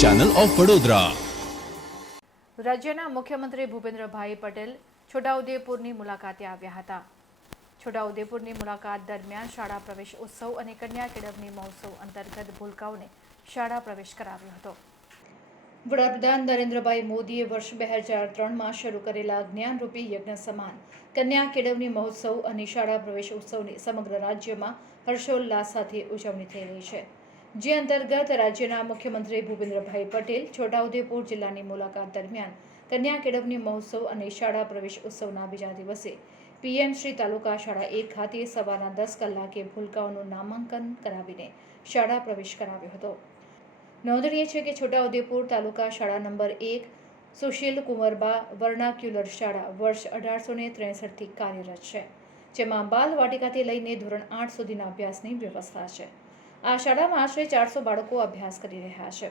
Channel of Vadodara રાજ્યના મુખ્યમંત્રી ભૂપેન્દ્રભાઈ પટેલ છોટાઉદેપુરની મુલાકાતે આવ્યા હતા. છોટાઉદેપુરની મુલાકાત દરમિયાન શાળા પ્રવેશ ઉત્સવ અને કન્યા કેળવણી મહોત્સવ અંતર્ગત ભૂલકાઓને શાળા પ્રવેશ કરાવ્યો હતો. વડાપ્રધાન નરેન્દ્રભાઈ મોદીએ વર્ષ બે હજાર ત્રણમાં શરૂ કરેલા જ્ઞાનરૂપી યજ્ઞ સમાન કન્યા કેળવણી મહોત્સવ અને શાળા પ્રવેશ ઉત્સવની સમગ્ર રાજ્યમાં હર્ષોલ્લાસ સાથે ઉજવણી થઈ રહી છે. જે અંતર્ગત રાજ્યના મુખ્યમંત્રી ભૂપેન્દ્રભાઈ પટેલ છોટાઉદેપુર જિલ્લાની મુલાકાત દરમિયાન કન્યા કેળવણી મહોત્સવ અને શાળા પ્રવેશ ઉત્સવના બીજા દિવસે પીએમ શ્રી તાલુકા શાળા એક ખાતે સવારના દસ કલાકે ભૂલકાઓનું નામાંકન કરાવીને શાળા પ્રવેશ કરાવ્યો હતો. નોંધનીય છે કે છોટાઉદેપુર તાલુકા શાળા નંબર એક સુશીલ કુંવરબા વર્નાક્યુલર શાળા વર્ષ અઢારસો ને ત્રેસઠથી કાર્યરત છે, જેમાં બાલ વાટિકાથી લઈને ધોરણ આઠ સુધીના અભ્યાસની વ્યવસ્થા છે. આ શાળામાં આશરે ચારસો બાળકો અભ્યાસ કરી રહ્યા છે.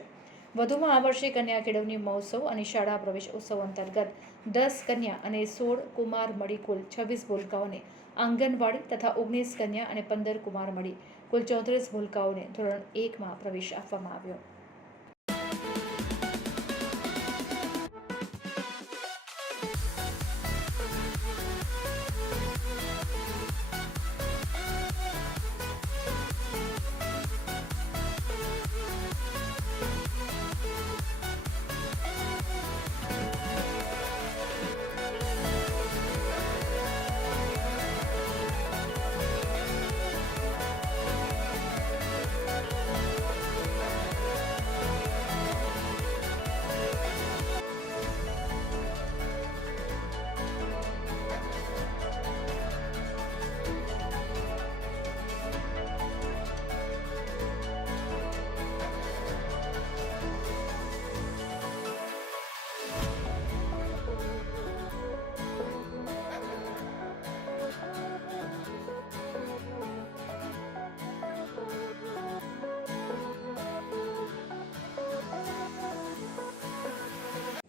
વધુમાં આ વર્ષે કન્યા કેળવણી મહોત્સવ અને શાળા પ્રવેશ ઉત્સવ અંતર્ગત દસ કન્યા અને સોળ કુમાર મળી કુલ છવ્વીસ ભૂલકાઓને આંગણવાડી તથા ઓગણીસ કન્યા અને પંદર કુમાર મળી કુલ ચોત્રીસ ભૂલકાઓને ધોરણ એકમાં પ્રવેશ આપવામાં આવ્યો.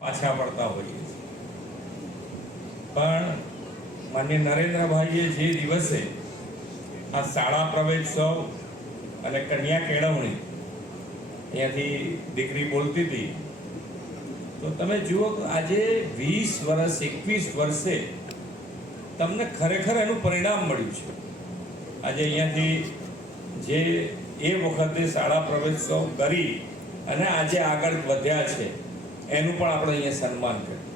પાછા પડતા હોઈએ છીએ. પણ માન્ય નરેન્દ્રભાઈએ જે દિવસે આ શાળા પ્રવેશોત્સવ અને કન્યા કેળવણી અહીંયાથી દીકરી બોલતી હતી, તો તમે જુઓ કે આજે વીસ વર્ષ, એકવીસ વર્ષે તમને ખરેખર એનું પરિણામ મળ્યું છે. આજે અહીંયાથી જે એ વખતે શાળા પ્રવેશોત્સવ કરી અને આજે આગળ વધ્યા છે એનું પણ આપણે અહીંયા સન્માન કર્યું.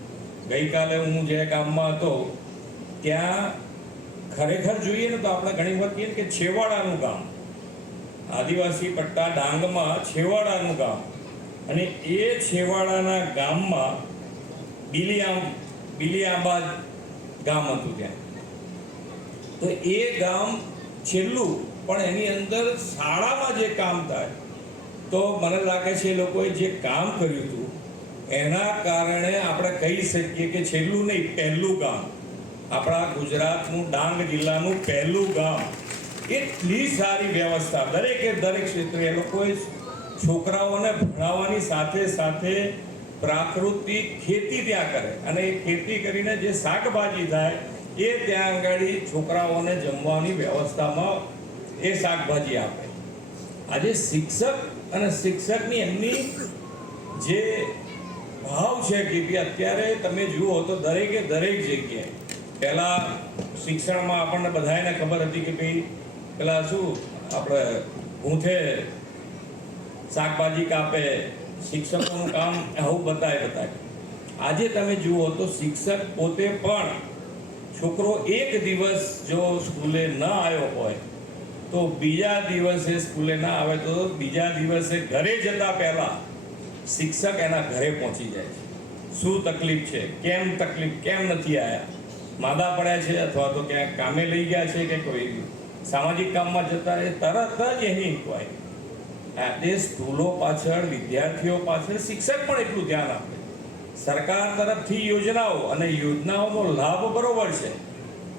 ગઈકાલે હું જે ગામમાં હતો, ત્યાં ખરેખર જોઈએ ને તો આપણે ઘણી વખત કહીએ કે છેવાડાનું ગામ. આદિવાસી પટ્ટા ડાંગમાં છેવાડાનું ગામ. અને એ છેવાડાના ગામમાં બિલિયામ બિલિયાબાદ ગામ હતું ત્યાં. તો એ ગામ છેલ્લું, પણ એની અંદર શાળામાં જે કામ થાય, તો મને લાગે છે એ લોકોએ જે કામ કર્યું હતું એના કારણે આપણે કહી શકીએ કે છેલ્લું નહીં, પહેલું ગામ. આપણા ગુજરાતનું ડાંગ જિલ્લાનું પહેલું ગામ. એટલી સારી વ્યવસ્થા. દરેકે દરેક ક્ષેત્રે એ લોકોએ છોકરાઓને ભણાવવાની સાથે સાથે પ્રાકૃતિક ખેતી ત્યાં કરે. અને એ ખેતી કરીને જે શાકભાજી થાય, એ ત્યાં આગળ છોકરાઓને જમવાની વ્યવસ્થામાં એ શાકભાજી આપે. આજે શિક્ષક અને શિક્ષકની એમની જે ભાવ છે કે અત્યારે તમે જુઓ તો દરેકે દરેક જગ્યાએ પહેલા શિક્ષણમાં આપણને બધાને ખબર હતી કે ભાઈ પેલા શું આપણે ભૂથે શાકભાજી કાપે, શિક્ષકોનું કામ આવું બતાય બતાય. આજે તમે જુઓ તો શિક્ષક પોતે પણ છોકરો એક દિવસ જો સ્કૂલે ન આવ્યો હોય તો બીજા દિવસે સ્કૂલે ના આવે તો બીજા દિવસે ઘરે જતા પહેલા શિક્ષક એના ઘરે પહોંચી જાય છે. શું તકલીફ છે? કેમ તકલીફ? કેમ નથી આવ્યા માદા પડ્યા છે અથવા તો ક્યાંક કામે લઈ ગયા છે કે કોઈ સામાજિક કામમાં જતા એ તરત જ એની ઇન્કવાયરી આજે સ્કૂલો પાછળ, વિદ્યાર્થીઓ પાછળ, શિક્ષક પણ એટલું ધ્યાન આપે. સરકાર તરફથી યોજનાઓ અને યોજનાઓનો લાભ બરોબર છે.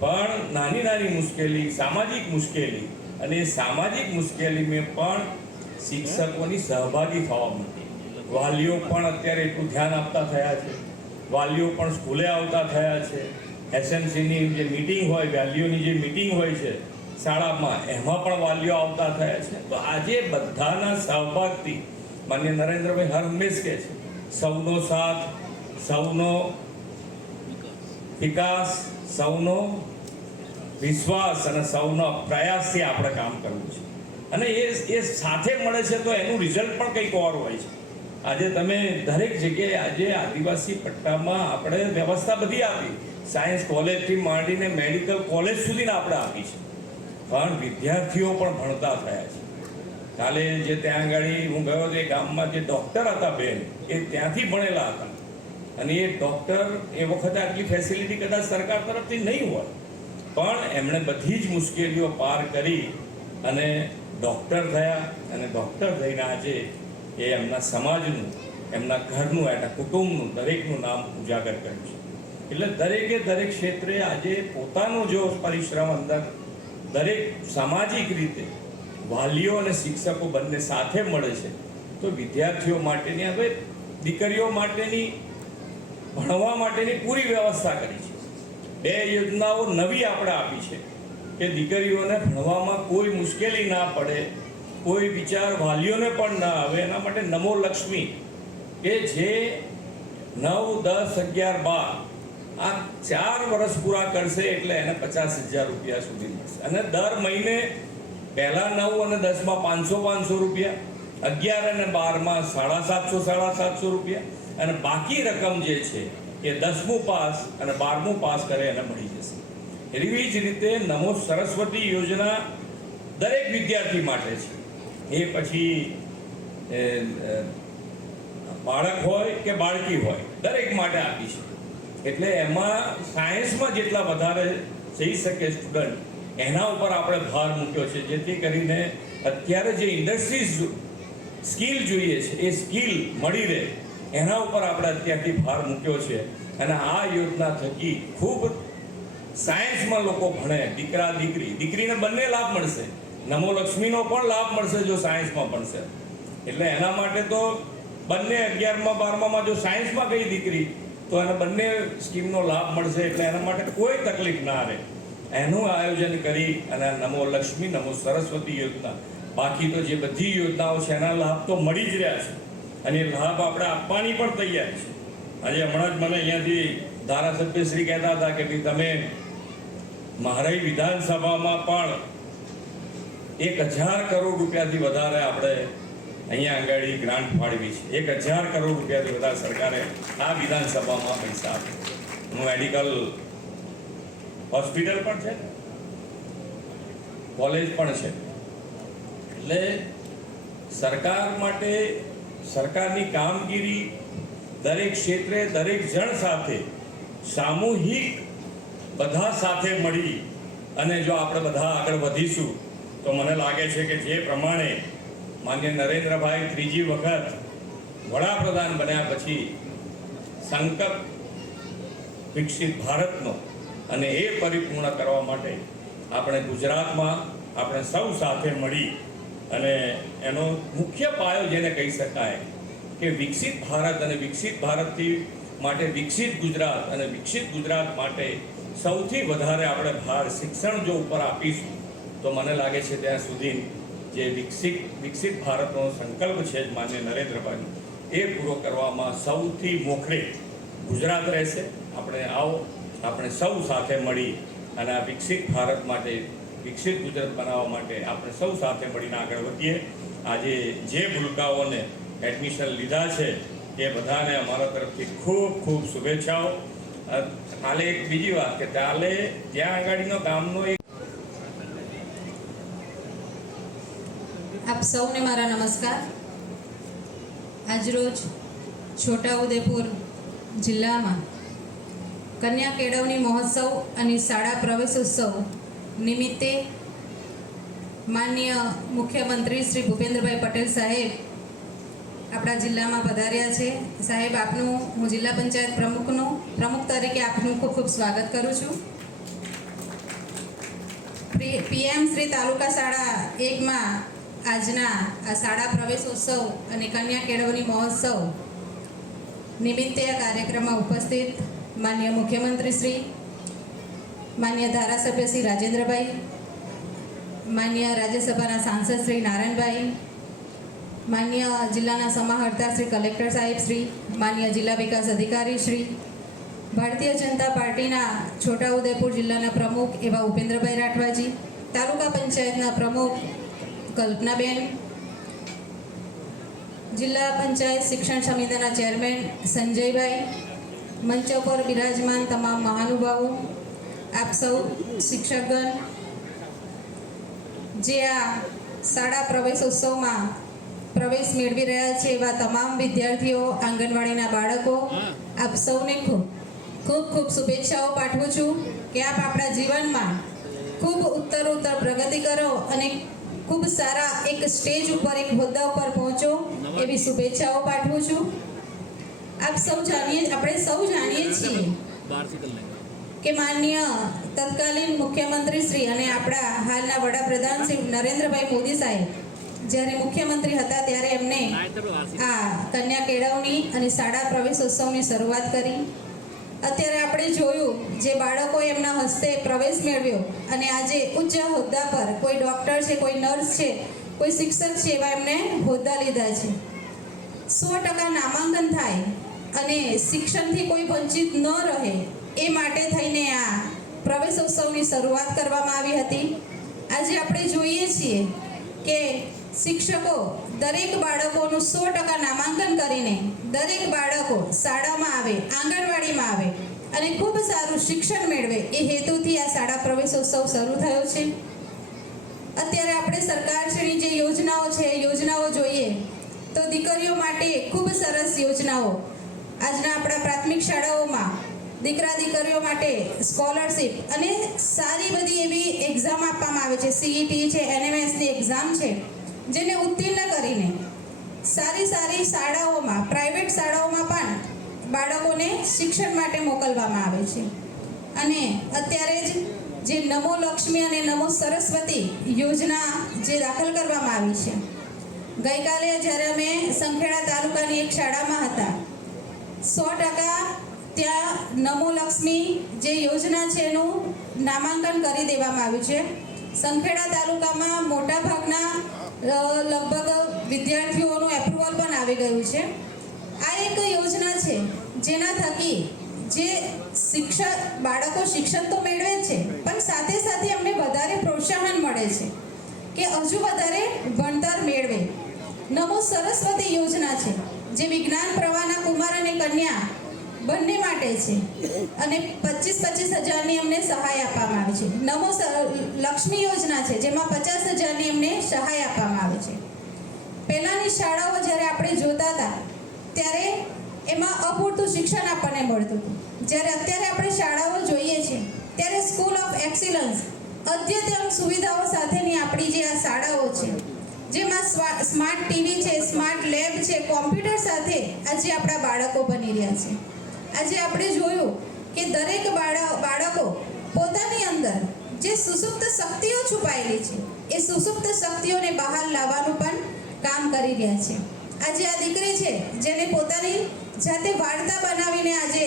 પણ નાની નાની મુશ્કેલી, સામાજિક મુશ્કેલી અને સામાજિક મુશ્કેલીમાં પણ શિક્ષકોની સહભાગી થવા માંડી વાલીઓ પણ અત્યારે એટલું ધ્યાન આપતા થયા છે. વાલીઓ પણ સ્કૂલે આવતા થયા છે. એસએમસીની જે મિટિંગ હોય, વાલીઓની જે મિટિંગ હોય છે, શાળામાં, એમાં પણ વાલીઓ આવતા થયા છે. તો આજે બધાના સહભાગથી માન્ય નરેન્દ્રભાઈ હર હંમેશ કહે છે, સૌનો સાથ, સૌનો વિકાસ, સૌનો વિશ્વાસ અને સૌનો પ્રયાસથી આપણે કામ કરવું છે. અને એ એ સાથે મળે છે તો એનું રિઝલ્ટ પણ કંઈક ઓર હોય છે. આજે તમે દરેક જગ્યાએ આજે આદિવાસી પટ્ટામાં આપણે વ્યવસ્થા બધી આપી. સાયન્સ કોલેજથી માંડીને મેડિકલ કોલેજ સુધીને આપણે આપી છે. પણ વિદ્યાર્થીઓ પણ ભણતા થયા છે. કાલે જે ત્યાં આગળ હું ગયો એ ગામમાં જે ડૉક્ટર હતા બેન, એ ત્યાંથી ભણેલા હતા. અને એ ડૉક્ટર એ વખતે આટલી ફેસિલિટી કદાચ સરકાર તરફથી નહીં હોય. પણ એમણે બધી જ મુશ્કેલીઓ પાર કરી અને ડૉક્ટર થયા અને ડૉક્ટર થઈને આજે એ એમના સમાજનું, એમના ઘરનું, એના કુટુંબનું, દરેકનું નામ ઉજાગર કર્યું છે. એટલે દરેકે દરેક ક્ષેત્રે આજે પોતાનો જો પરિશ્રમ અંદર દરેક સામાજિક રીતે વાલીઓ અને શિક્ષકો બંને સાથે મળે છે, તો વિદ્યાર્થીઓ માટેની હવે દીકરીઓ માટેની, ભણવા માટેની પૂરી વ્યવસ્થા કરી છે. બે યોજનાઓ નવી આપણે આપી છે કે દીકરીઓને ભણવામાં કોઈ મુશ્કેલી ના પડે કોઈ વિચાર વાલીઓને પણ ના આવે, એના માટે નમો લક્ષ્મી. કે જે નવ, દસ, અગિયાર, બાર, આ ચાર વર્ષ પૂરા કરશે એટલે એને પચાસ હજાર રૂપિયા સુધી મળશે. અને દર મહિને પહેલા નવ અને દસમાં પાંચસો પાંચસો રૂપિયા, અગિયાર અને બારમાં સાડા સાતસો સાડા સાતસો રૂપિયા, અને બાકી રકમ જે છે એ દસમું પાસ અને બારમું પાસ કરે એને મળી જશે. એવી જ રીતે નમો સરસ્વતી યોજના દરેક વિદ્યાર્થી માટે છે. એ પછી બાળક હોય કે બાળકી હોય, દરેક માટે આપી છે એટલે એમાં સાયન્સમાં જેટલા વધારે જઈ શકે સ્ટુડન્ટ એના ઉપર આપણે ભાર મૂક્યો છે, જેથી કરીને અત્યારે જે ઇન્ડસ્ટ્રીઝ સ્કિલ જોઈએ છે, એ સ્કિલ મળી રહે, એના ઉપર આપણે અત્યારથી ભાર મૂક્યો છે. અને આ યોજના થકી ખૂબ સાયન્સમાં લોકો ભણે, દીકરા, દીકરી, દીકરીને બંને લાભ મળશે. નમો લક્ષ્મીનો પણ લાભ મળશે જો સાયન્સમાં ભણશે એટલે એના માટે તો બંને અગિયારમાં બારમામાં જો સાયન્સમાં ગઈ દીકરી, તો એને બંને સ્કીમનો લાભ મળશે એટલે એના માટે કોઈ તકલીફ ના રહે. એનું આયોજન કરી અને નમો લક્ષ્મી, નમો સરસ્વતી યોજના. બાકી તો જે બધી યોજનાઓ છે, એના લાભ તો મળી જ રહ્યા છે. અને એ લાભ આપણે આપવાની પણ તૈયાર છે. આજે હમણાં જ મને અહીંયાથી ધારાસભ્ય શ્રી કહેતા હતા કે ભાઈ તમે મહારાઈ વિધાનસભામાં પણ એક હજાર કરોડ રૂપિયાથી વધારે આપણે અહીંયા આગળ ગ્રાન્ટ ફાળવી છે. એક હજાર કરોડ રૂપિયાથી વધારે સરકારે આ વિધાનસભામાં પૈસા આપ્યા. મેડિકલ હોસ્પિટલ પણ છે કોલેજ પણ છે. એટલે સરકાર માટે સરકારની કામગીરી દરેક ક્ષેત્રે, દરેક જણ સાથે, સામૂહિક બધા સાથે મળી અને જો આપણે બધા આગળ વધીશું તો મને લાગે છે કે જે પ્રમાણે માન્ય નરેન્દ્રભાઈ ત્રીજી વખત વડાપ્રધાન બન્યા પછી સંકલ્પ વિકસિત ભારતનો અને એ પરિપૂર્ણ કરવા માટે આપણે ગુજરાતમાં આપણે સૌ સાથે મળી અને એનો મુખ્ય પાયો જેને કહી શકાય કે વિકસિત ભારત અને વિકસિત ભારતથી માટે વિકસિત ગુજરાત અને વિકસિત ગુજરાત માટે સૌથી વધારે આપણે ભાર શિક્ષણ જો ઉપર આપીશું તો મને લાગે છે ત્યાં સુધી જે વિકસિત વિકસિત ભારતનો સંકલ્પ છે માન્ય નરેન્દ્રભાઈનો એ પૂરો કરવામાં સૌથી મોખરે ગુજરાત રહેશે. આપણે આવો, આપણે સૌ સાથે મળી અને આ વિકસિત ભારત માટે, વિકસિત ગુજરાત બનાવવા માટે આપણે સૌ સાથે મળીને આગળ વધીએ. આજે જે ભૂલકાઓને એડમિશન લીધા છે, એ બધાને અમારા તરફથી ખૂબ ખૂબ શુભેચ્છાઓ. કાલે એક બીજી વાત કે કાલે ત્યાં આગળનો ગામનો એક આપ સૌને મારા નમસ્કાર. આજરોજ છોટાઉદેપુર જિલ્લામાં કન્યા કેળવણી મહોત્સવ અને શાળા પ્રવેશોત્સવ નિમિત્તે માનનીય મુખ્યમંત્રી શ્રી ભૂપેન્દ્રભાઈ પટેલ સાહેબ આપણા જિલ્લામાં પધાર્યા છે. સાહેબ, આપનું, હું જિલ્લા પંચાયત પ્રમુખનું, પ્રમુખ તરીકે આપનું ખૂબ ખૂબ સ્વાગત કરું છું. પીએમ શ્રી તાલુકા શાળા એકમાં આજના આ શાળા પ્રવેશોત્સવ અને કન્યા કેળવણી મહોત્સવ નિમિત્તે આ કાર્યક્રમમાં ઉપસ્થિત માન્ય મુખ્યમંત્રી શ્રી, માન્ય ધારાસભ્ય શ્રી રાજેન્દ્રભાઈ, માન્ય રાજ્યસભાના સાંસદ શ્રી નારાયણભાઈ, માન્ય જિલ્લાના સમાહર્તા શ્રી કલેક્ટર સાહેબ શ્રી, માન્ય જિલ્લા વિકાસ અધિકારી શ્રી, ભારતીય જનતા પાર્ટીના છોટાઉદેપુર જિલ્લાના પ્રમુખ એવા ઉપેન્દ્રભાઈ રાઠવાજી, તાલુકા પંચાયતના પ્રમુખ કલ્પનાબેન, જિલ્લા પંચાયત શિક્ષણ સમિતિના ચેરમેન સંજયભાઈ મંચ પર બિરાજમાન તમામ મહાનુભાવો, આપ સૌ શિક્ષકગણ, જે આ શાળા પ્રવેશોત્સવમાં પ્રવેશ મેળવી રહ્યા છે એવા તમામ વિદ્યાર્થીઓ, આંગણવાડીના બાળકો, આપ સૌને ખૂબ ખૂબ ખૂબ શુભેચ્છાઓ પાઠવું છું કે આપ આપણા જીવનમાં ખૂબ ઉત્તરોત્તર પ્રગતિ કરો અને ખૂબ સારા એક સ્ટેજ ઉપર, એક હોદ્દા ઉપર પહોંચો. એવી શુભેચ્છાઓ પાઠવું છું. આપ સૌ જાણીએ, આપણે સૌ જાણીએ છીએ કે માન્ય તત્કાલીન મુખ્યમંત્રી શ્રી અને આપણા હાલના વડાપ્રધાન શ્રી નરેન્દ્રભાઈ મોદી સાહેબ, જ્યારે મુખ્યમંત્રી હતા ત્યારે એમને આ કન્યા કેળવણી અને શાળા પ્રવેશોત્સવની શરૂઆત કરી. અત્યારે આપણે જોયું જે બાળકો એમના હસ્તે પ્રવેશ મેળવ્યો અને આજે ઉચ્ચ હોદ્દા પર કોઈ ડૉક્ટર છે, કોઈ નર્સ છે, કોઈ શિક્ષક છે એવા એમને હોદ્દા લીધા છે. સો ટકા નામાંકન થાય અને શિક્ષણથી કોઈ વંચિત ન રહે એ માટે થઈને આ પ્રવેશોત્સવની શરૂઆત કરવામાં આવી હતી. આજે આપણે જોઈએ છીએ કે શિક્ષકો, દરેક બાળકોનું સો ટકા નામાંકન કરીને દરેક બાળકો શાળામાં આવે, આંગણવાડીમાં આવે અને ખૂબ સારું શિક્ષણ મેળવે એ હેતુથી આ શાળા પ્રવેશોત્સવ શરૂ થયો છે. અત્યારે આપણે સરકારશ્રીની જે યોજનાઓ છે યોજનાઓ જોઈએ તો દીકરીઓ માટે ખૂબ સરસ યોજનાઓ. આજના આપણા પ્રાથમિક શાળાઓમાં દીકરા દીકરીઓ માટે સ્કોલરશિપ અને સારી બધી એવી એક્ઝામ આપવામાં આવે છે. સીઈટી છે એનએમએસની એક્ઝામ છે. જેને ઉત્તીર્ણ કરીને સારી સારી શાળાઓમાં પ્રાઇવેટ શાળાઓમાં પણ બાળકોને શિક્ષણ માટે મોકલવામાં આવે છે. અને અત્યારે જ જે નમો લક્ષ્મી અને નમો સરસ્વતી યોજના જે દાખલ કરવામાં આવી છે. ગઈકાલે જ્યારે અમે સંખેડા તાલુકાની એક શાળામાં હતા, સો ટકા ત્યાં નમો લક્ષ્મી જે યોજના છે એનું નામાંકન કરી દેવામાં આવ્યું છે. સંખેડા તાલુકામાં મોટાભાગના લગભગ વિદ્યાર્થીઓનું એપ્રુવલ પણ આવી ગયું છે. આ એક યોજના છે જેના થકી જે શિક્ષક, બાળકો શિક્ષણ તો મેળવે છે, પણ સાથે સાથે એમને વધારે પ્રોત્સાહન મળે છે કે હજુ વધારે ભણતર મેળવે. નમો સરસ્વતી યોજના છે, જે વિજ્ઞાન પ્રવાહના કુમાર અને કન્યા બંને માટે છે. અને પચીસ પચીસ હજારની અમને સહાય આપવામાં આવે છે. નમો લક્ષ્મી યોજના છે, જેમાં પચાસ હજારની અમને સહાય આપવામાં આવે છે. પહેલાંની શાળાઓ જ્યારે આપણે જોતા હતા, ત્યારે એમાં અપૂરતું શિક્ષણ આપણને મળતું હતું. જ્યારે અત્યારે આપણે શાળાઓ જોઈએ છીએ, ત્યારે સ્કૂલ ઓફ એક્સિલન્સ અદ્યતન સુવિધાઓ સાથેની આપણી જે આ શાળાઓ છે, જેમાં સ્માર્ટ ટીવી છે, સ્માર્ટ લેબ છે, કોમ્પ્યુટર સાથે આજે આપણા બાળકો બની રહ્યા છે. આજે આપણે જોયું કે દરેક બાળકો પોતાની અંદર જે સુસુપ્ત શક્તિઓ છુપાયેલી છે, એ સુસુપ્ત શક્તિઓને બહાર લાવવાનું પણ કામ કરી રહ્યા છે. આજે આ દીકરી છે, જેને પોતાની જાતે વાર્તા બનાવીને આજે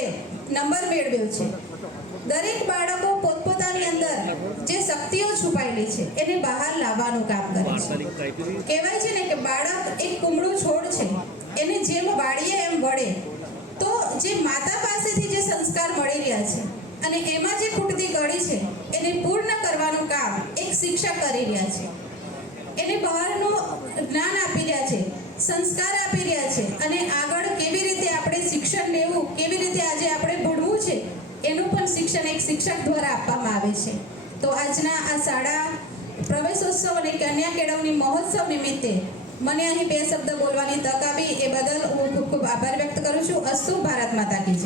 નંબર મેળવ્યો છે. દરેક બાળકો પોતપોતાની અંદર જે શક્તિઓ છુપાયેલી છે, એને બહાર લાવવાનું કામ કરે છે. કહેવાય છે ને કે બાળક એક કુમળું છોડ છે, એને જેમ વાળીએ એમ વળે. જે માતા પાસેથી જે સંસ્કાર મળી રહ્યા છે અને એમાં જે ખૂટતી કડી છે, એને પૂર્ણ કરવાનું કામ એક શિક્ષક કરી રહ્યા છે. એને બહારનું જ્ઞાન આપી રહ્યા છે, સંસ્કાર આપી રહ્યા છે અને આગળ કેવી રીતે આપણે શિક્ષણ લેવું, કેવી રીતે આજે આપણે ભણવું છે, એનું પણ શિક્ષણ એક શિક્ષક દ્વારા આપવામાં આવે છે. તો આજના આ શાળા પ્રવેશોત્સવ અને કન્યા કેળવણી મહોત્સવ નિમિત્તે મને અહીં બે શબ્દ બોલવાની તક આપી એ બદલ હું ખૂબ ખૂબ આભાર વ્યક્ત કરું છું. અસ્તુ ભારત માતા કી